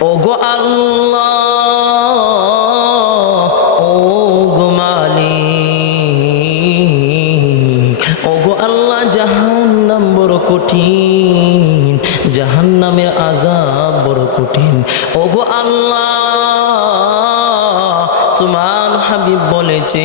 ওগো আল্লাহ, ওগো মালিক, ওগো আল্লাহ, জাহান্নাম বড় কঠিন, জাহান্নামের আযাব বড় কঠিন। ওগো আল্লাহ, তোমার হাবিব বলেছে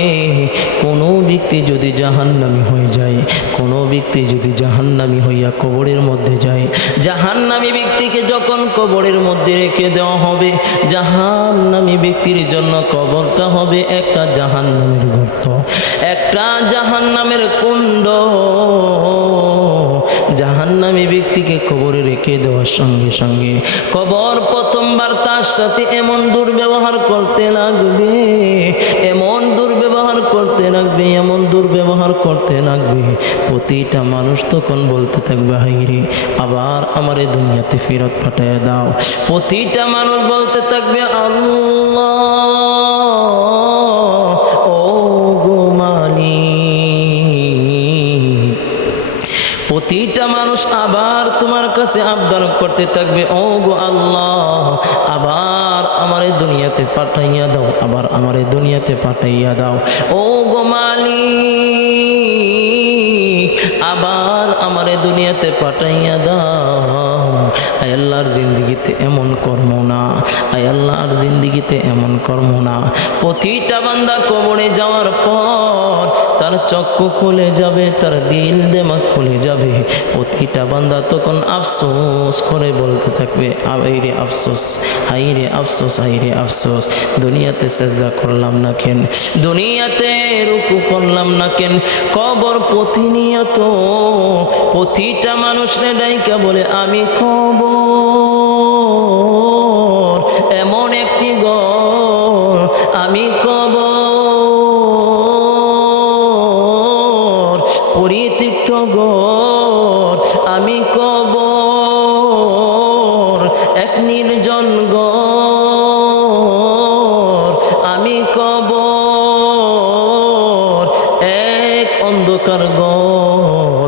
কোনো ব্যক্তি যদি জাহান্নামী হয়ে যায়, কোনো ব্যক্তি যদি জাহান্নামী হইয়া কবরের মধ্যে যায়, জাহান্নামী ব্যক্তিকে যখন কবরের মধ্যে রেখে দেওয়া হবে, জাহান্নামী ব্যক্তির জন্য কবরটা হবে একটা জাহান্নামের গর্ত, একটা জাহান্নামের কুণ্ড। জাহান্নামী ব্যক্তিকে কবরে রেখে দেওয়ার সঙ্গে সঙ্গে কবর প্রথমবার তার সাথে এমন দুর্ব্যবহার করতে লাগবে, এমন দুর্ব্যবহার করতে লাগবে, এমন দুর্ব্যবহার করতে লাগবে, প্রতিটা মানুষ তখন বলতে থাকবে, হায়রে আবার আমারে দুনিয়াতে ফেরত পাঠায় দাও। প্রতিটা মানুষ বলতে থাকবে, আল্লাহ, ও গো মালিক। প্রতিটা মানুষ আবার তোমার কাছে আবদার করতে থাকবে, ও গো আল্লাহ, আবার আমারে দুনিয়াতে পাঠাইয়া দাও, আবার আমারে দুনিয়াতে পাঠাইয়া দাও। ও গো মালিক, আবার আমারে দুনিয়াতে পাঠাইয়া দাও। আয় আল্লাহর জিন্দিগিতে এমন কর্ম না, আয় আল্লাহর জিন্দিগিতে এমন কর্ম না। প্রতিটা বান্দা কবরে যাওয়ার পর তার চক্ষু খুলে যাবে, তার দিল দিমাগ খুলে যাবে। প্রতিটা বান্দা তখন আফসোস করে বলতে থাকবে, আইরে আফসোস, হাইরে আফসোস, হাইরে আফসোস, দুনিয়াতে সেজদা করলাম না কেন, দুনিয়াতে রুকু করলাম না কেন। কবর প্রতিনিয়ত প্রতিটা মানুষরে ডাইকা বলে, আমি কবর এমন একটি ঘর, আমি কবর পরিত্যক্ত ঘর, আমি কবর এক নির্জন ঘর, আমি কবর এক অন্ধকার ঘর,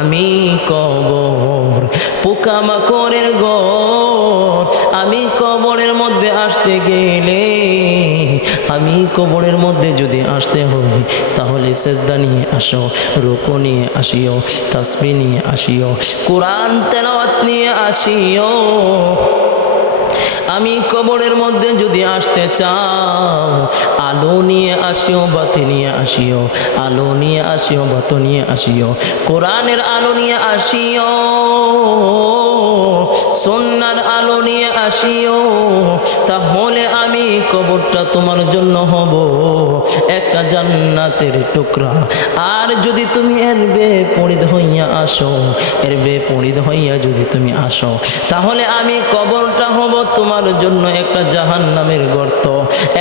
আমি কবর পোকামাকড়ের ঘর। আমি কবরের মধ্যে আসতে গেলে, আমি কবরের মধ্যে যদি আসতে হয়, তাহলে সেজদা নিয়ে আসো, রুকু নিয়ে আসিও, তাসবিহ নিয়ে আসিও, কোরআন তেলাওয়াত নিয়ে আসিও। আমি কবরের মধ্যে যদি আসতে চাও, আলো নিয়ে আসিও, বাতি নিয়ে আসিও, আলো নিয়ে আসিও, বাতি নিয়ে আসিও, কোরআনের আলো নিয়ে আসিও, সুন্নাহর আলো নিয়ে আসিও। তাহলে আমি কবরটা তোমার জন্য হব একটা জান্নাতের টুকরা। আর যদি তুমি এর বেপরিত হইয়া আসো, এর বেপরিত হইয়া যদি তুমি আসো, তাহলে আমি কবরটা হব তোমার জন্য একটা জাহান্নামের গর্ত,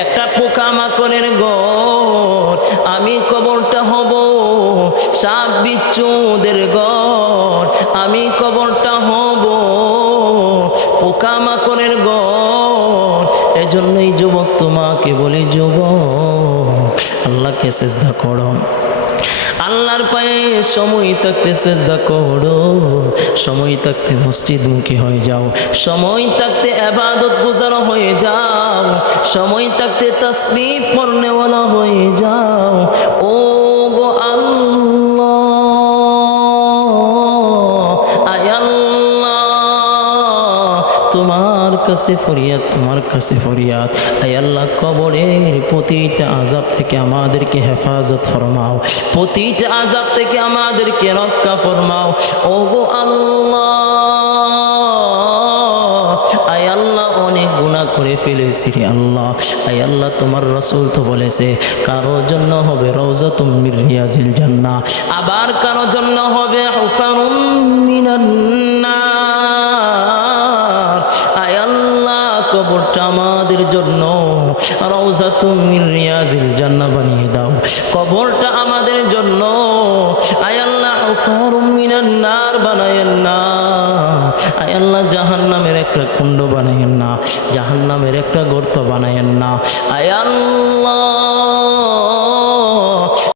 একটা পোকামাকড়ের ঘর। আমি কবরটা হব সাপ বিচ্ছুদের ঘর, আমি কবরটা হব পোকামাকড়ের ঘর। এজন্যই যুবক তোমাকে বলি, যুবক আল্লাহকে সেজদা করো, আল্লাহর পায়ে সময় থাকতে সেজদা করো, সময় থাকতে মসজিদমুখী হয়ে যাও, সময় থাকতে ইবাদত গুজার হয়ে যাও, সময় থাকতে তাসবিহ পড়নেওয়ালা হয়ে যাও। ও গো আল্লাহ, আয় আল্লাহ, তোমার কাছে ফরিয়াদ, তোমার কাছে ফরিয়াদ। আয় আল্লাহ, কবরের প্রতিটা আযাব থেকে আমাদেরকে হেফাজত ফরমাও, প্রতিটা আযাব থেকে আমাদেরকে রক্ষা ফরমাও। ও গো আল্লাহ, আয় আল্লাহ, অনেক গুনাহ করে ফেলেছি রে আল্লাহ। আয় আল্লাহ, তোমার রাসূল তো বলেছে কারোর জন্য হবে রওজাতুম মির রিয়াজিল জান্নাহ, আবার কারোর জন্য হবে হুফারুম মিনান নার। আয় আল্লাহ, কবরটা আমাদের জন্য রওজাতুম মির রিয়াজিল জান্নাহ বানিয়ে দাও, কবরটা আমাদের জন্য আয় আল্লাহ হুফারুম মিনান নার বানায়েন না। আয় আল্লাহ, জাহান্নামের একটা কুণ্ড বানায়েন না, জাহান্নামের একটা গর্ত বানায়েন না। আয় আল্লাহ,